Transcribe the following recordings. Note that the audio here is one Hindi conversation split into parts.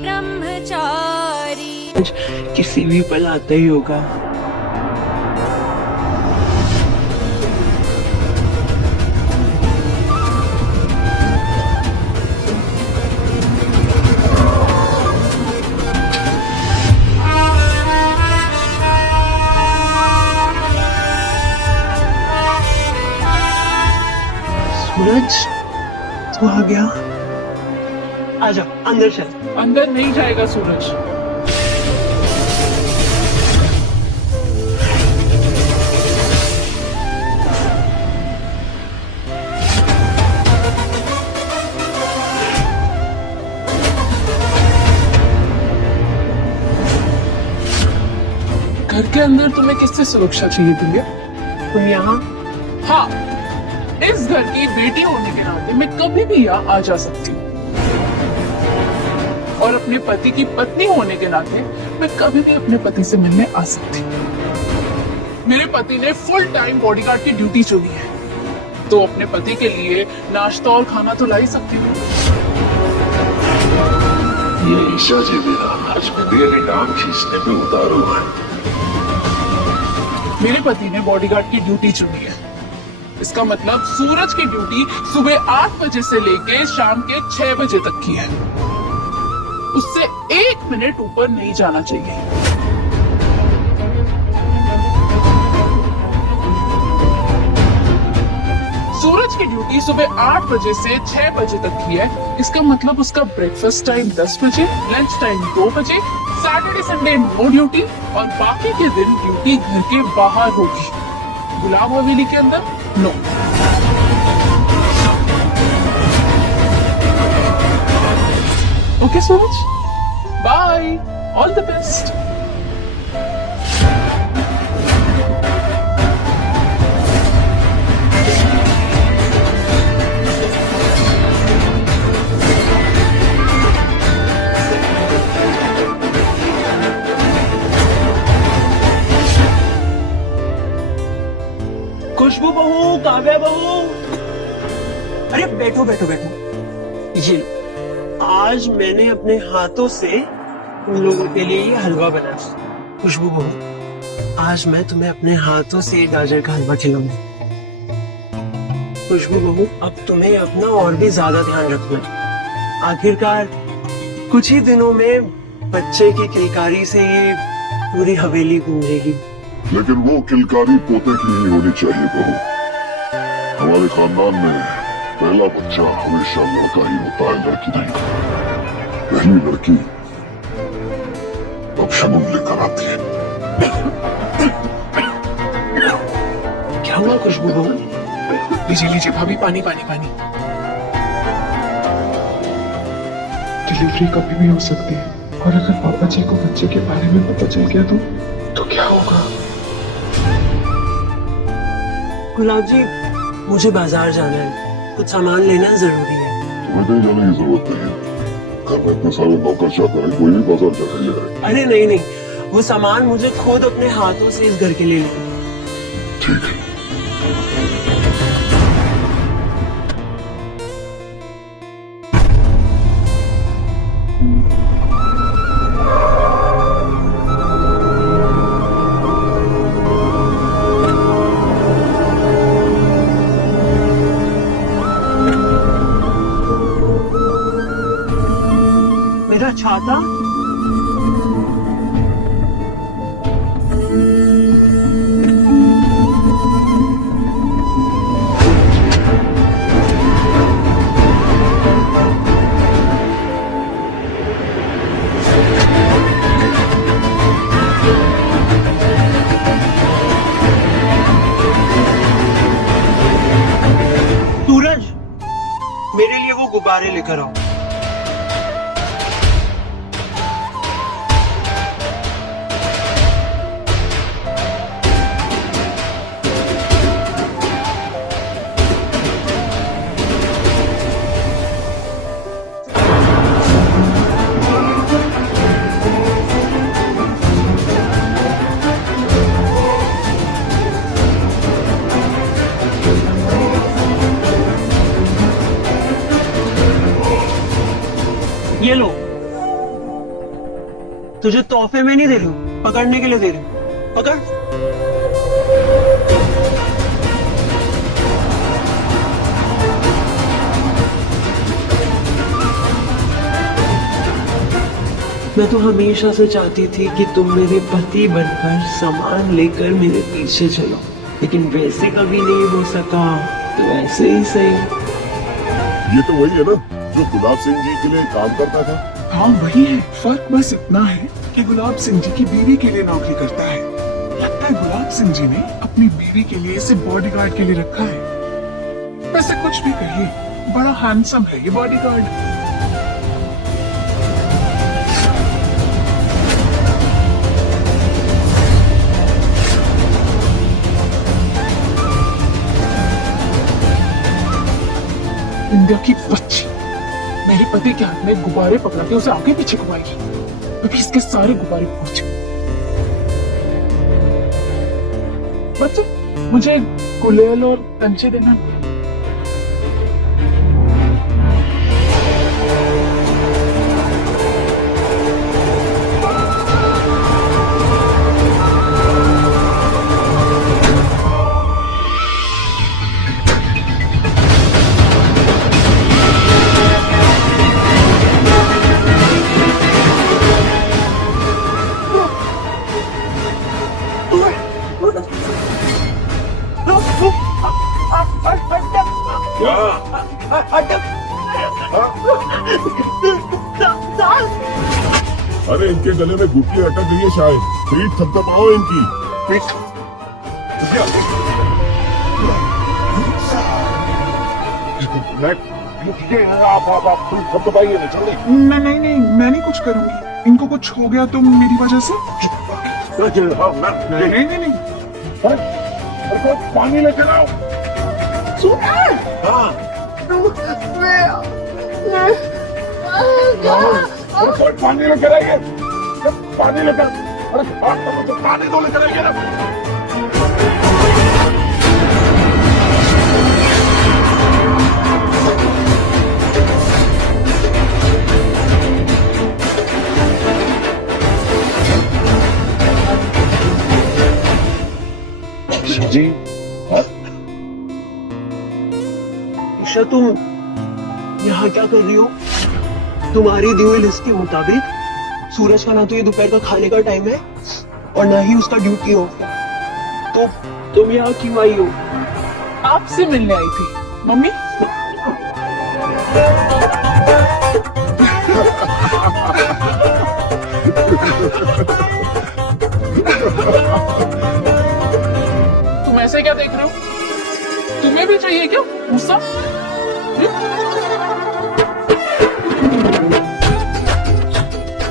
ब्रह्मचारी। किसी भी पल आता ही होगा। सूरज, तू आ गया। आजा, अंदर चल। अंदर नहीं जाएगा सूरज। घर के अंदर तुम्हें किससे सुरक्षा चाहिए दिव्या? तुम यहाँ? हाँ, इस घर की बेटी होने के नाते मैं कभी भी यहाँ आ जा सकती हूँ, और अपने पति की पत्नी होने के नाते मैं कभी भी अपने पति से मिलने आ सकती हूँ। मेरे पति ने फुल टाइम बॉडीगार्ड की ड्यूटी चुनी है, तो अपने पति के लिए नाश्ता और खाना तो ला ही सकती हूँ। ये ईशा जी मेरा आज मेरे नाम खींचने में उतारू है। मेरे पति ने बॉडीगार्ड की ड्यूटी चुनी है, इसका मतलब सूरज की ड्यूटी सुबह 8 बजे से लेके शाम के 6 बजे तक की है। उससे 1 मिनट ऊपर नहीं जाना चाहिए। सूरज की ड्यूटी सुबह 8 बजे से 6 बजे तक की है, इसका मतलब उसका ब्रेकफास्ट टाइम 10 बजे, लंच टाइम 2 बजे, सैटरडे संडे नो ड्यूटी, और बाकी के दिन ड्यूटी घर के बाहर होगी, गुलाम हवेली के अंदर no. Okay Suraj, bye, all the best. Khushboo बहू, काव्या बहू, अरे बैठो बैठो बैठो। ये आज मैंने अपने हाथों से तुम लोगों के लिए ये हलवा बनाया। खुशबू बहू, आज मैं तुम्हें अपने हाथों से गाजर का हलवा खिलाऊंगा। खुशबू बहू, अब तुम्हें अपना और भी ज्यादा ध्यान रखना है। आखिरकार कुछ ही दिनों में बच्चे की किलकारी से ये पूरी हवेली गूंजेगी। लेकिन वो किलकारी पोते की ही होनी चाहिए बहू। हमारे खानदान में पहला बच्चा हमेशा लड़का ही होता है, लड़की नहीं। पहली लड़की अब शगुन लेकर आती है। क्या हुआ खुशबू बहू? लीजिए लीजिए भाभी, पानी पानी पानी। डिलीवरी कभी भी हो सकती है, और अगर पापा जी को बच्चे के बारे में पता चल गया तो क्या होगा? गुलाब जी, मुझे बाजार जाना है, कुछ सामान लेना जरूरी है। तुम्हें कहीं जाने की जरूरत नहीं है, घर में इतने सारे नौकर चाकर हैं, कोई भी बाजार जाकर ले आए। अरे नहीं नहीं, वो सामान मुझे खुद अपने हाथों से इस घर के लिए लेना है। ठीक है। मेरा छाता? सूरज, मेरे लिए वो गुब्बारे लेकर आओ। तुझे तोहफे में नहीं दे रही हूँ, पकड़ने के लिए दे रही हूँ। पकड़। मैं तो हमेशा से चाहती थी कि तुम मेरे पति बनकर सामान लेकर मेरे पीछे चलो, लेकिन वैसे कभी नहीं हो सका, तो ऐसे ही सही। ये तो वही है ना जो गुलाब सिंह जी के लिए काम करता था। हाँ वही है, फर्क बस इतना है कि गुलाब सिंह जी की बीवी के लिए नौकरी करता है। लगता है गुलाब सिंह जी ने अपनी बीवी के लिए इसे बॉडीगार्ड के लिए रखा है। वैसे कुछ भी कहिए, बड़ा हैंडसम है ये बॉडीगार्ड। इंडिया की बच्ची मेरे पति के हाथ में गुब्बारे पकड़ा के उसे आगे पीछे घुमाएगी, अभी इसके सारे गुब्बारे पहुंचे। बच्चे मुझे गुलेल और कंचे देना। अरे इनके गले में घुटनी अटक गई है शायद, पीठ थपथपाओ इनकी पीठ। आप थपथपाइए ना, जल्दी। नहीं नहीं, मैं नहीं कुछ करूंगी। इनको कुछ हो गया तो मेरी वजह से। नहीं नहीं नहीं, अरे पानी लेकर आओ। हाँ अरे कोई पानी लेकर आइए, पानी लेकर। अरे पानी तो लेकर आइए ना। जी ईशा, तुम यहाँ क्या कर रही हो? तुम्हारी दी हुई लिस्ट के मुताबिक सूरज का ना तो ये दोपहर का खाने का टाइम है और ना ही उसका ड्यूटी ऑफ है, तो तुम यहाँ क्यों आई हो? आपसे मिलने आई थी मम्मी। तुम ऐसे क्या देख रहे हो? तुम्हें भी चाहिए क्या गुस्सा?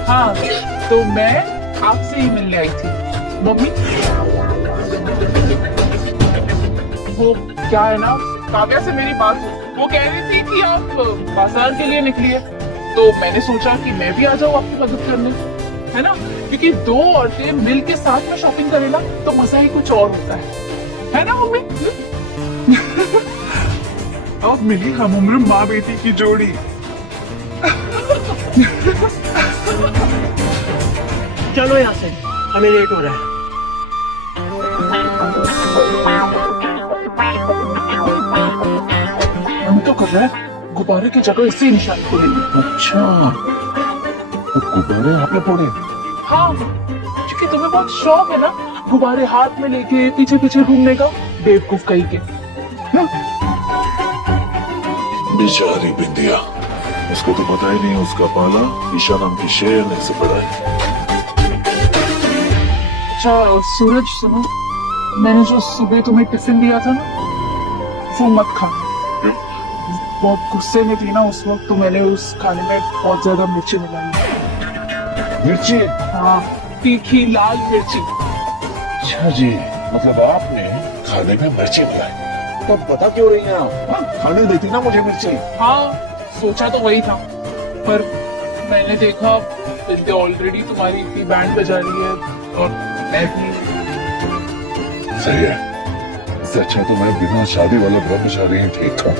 हाँ तो मैं आपसे ही मिलने आई थी मम्मी। वो क्या है ना, काव्या से मेरी बात हुई, वो कह रही थी कि आप बाजार के लिए निकली है, तो मैंने सोचा कि मैं भी आ जाऊँ आपकी मदद करने, है ना, क्योंकि दो औरतें मिल के साथ में शॉपिंग करें ना तो मजा ही कुछ और होता है ना मम्मी? अब मिली हम उम्र माँ बेटी की जोड़ी। चलो यहाँ से, हमें लेट हो रहा है। हम तो कर रहे हैं गुब्बारे की जगह इसी निशान को लेंगे। अच्छा, तो गुब्बारे आपने फोड़े? हाँ क्योंकि तुम्हें बहुत शौक है ना गुब्बारे हाथ में लेके पीछे पीछे घूमने का, बेवकूफ कहीं के। बेचारी बिंदिया, उसको तो पता ही नहीं उसका पाला ईशा नाम की शेर ने से पड़ा है। अच्छा सूरज सुनो, मैंने जो सुबह तुम्हें टिफिन दिया था ना वो मत खाना। बहुत गुस्से में थी ना उस वक्त, तो मैंने उस खाने में बहुत ज्यादा मिर्ची मिलाई। मिर्ची? हाँ तीखी लाल मिर्ची। अच्छा जी, मतलब आपने खाने में मिर्ची मिलाई? तो पता क्यों रही है आप? हाँ? खाने देती ना मुझे मिर्ची। हाँ सोचा तो वही था, पर मैंने देखा बिंदे ऑलरेडी तुम्हारी इतनी बैंड बजा रही है और मैं भी। सही है, इससे अच्छा तो मैं बिना शादी वाला ब्रह्मचारी ही ठीक था।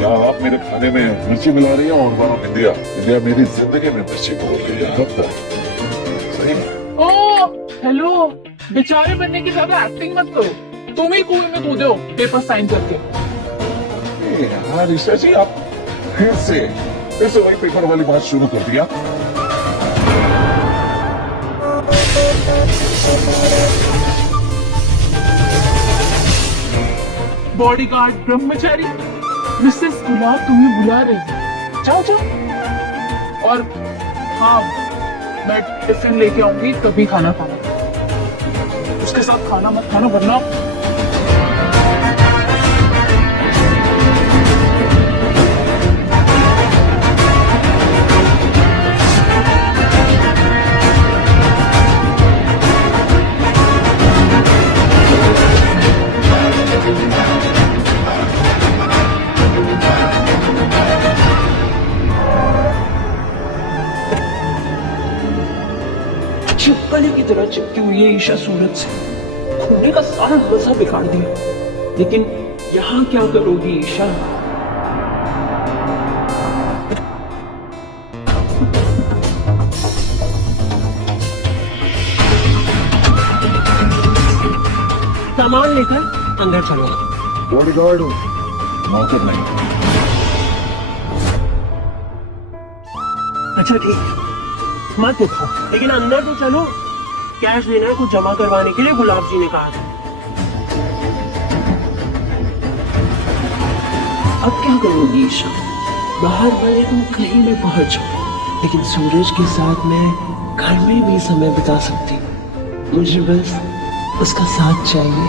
या आप मेरे खाने में मिर्ची मिला रही हैं और मानो बिंदिया मेरी जिंदगी में मिर्ची बोल रही है। सही ओ हेलो, बेचारे बनने की ज्यादा एक्टिंग मत करो, तुम ही कुएं में कूदो पेपर साइन करके। यार ईशा जी, आप फिर से वही पेपर वाली बात शुरू कर दिया। बॉडीगार्ड ब्रह्मचारी, मिसेस गुलाब तुम्हें बुला रही है, जाओ जाओ। और हाँ, मैं टिफिन लेके आऊंगी, तभी खाना खाना, उसके साथ खाना मत खाना वरना। चिपकली की तरह चिपकी हुई है ईशा सूरज से, घूमने का सारा मजा बिगाड़ दिया। लेकिन यहाँ क्या करोगी ईशा? सामान लेकर अंदर चलो। बॉडीगार्ड हूँ, नौकर नहीं। अच्छा ठीक, मत दिखाओ, लेकिन अंदर तो चलो। कैश देना है कुछ जमा करवाने के लिए, गुलाब जी ने कहा था। अब क्या करोगी ईशा? बाहर भले तुम कहीं भी पहुंचो, लेकिन सूरज के साथ मैं घर में भी समय बिता सकती हूँ। मुझे बस उसका साथ चाहिए।